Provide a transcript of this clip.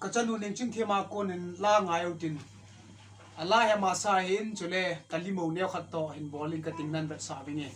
ka chanu ning chin thema kon hin la ngai utin ala he ma sa hin chule kalimo ne khat to hin bowling ka tingnan bet sa binge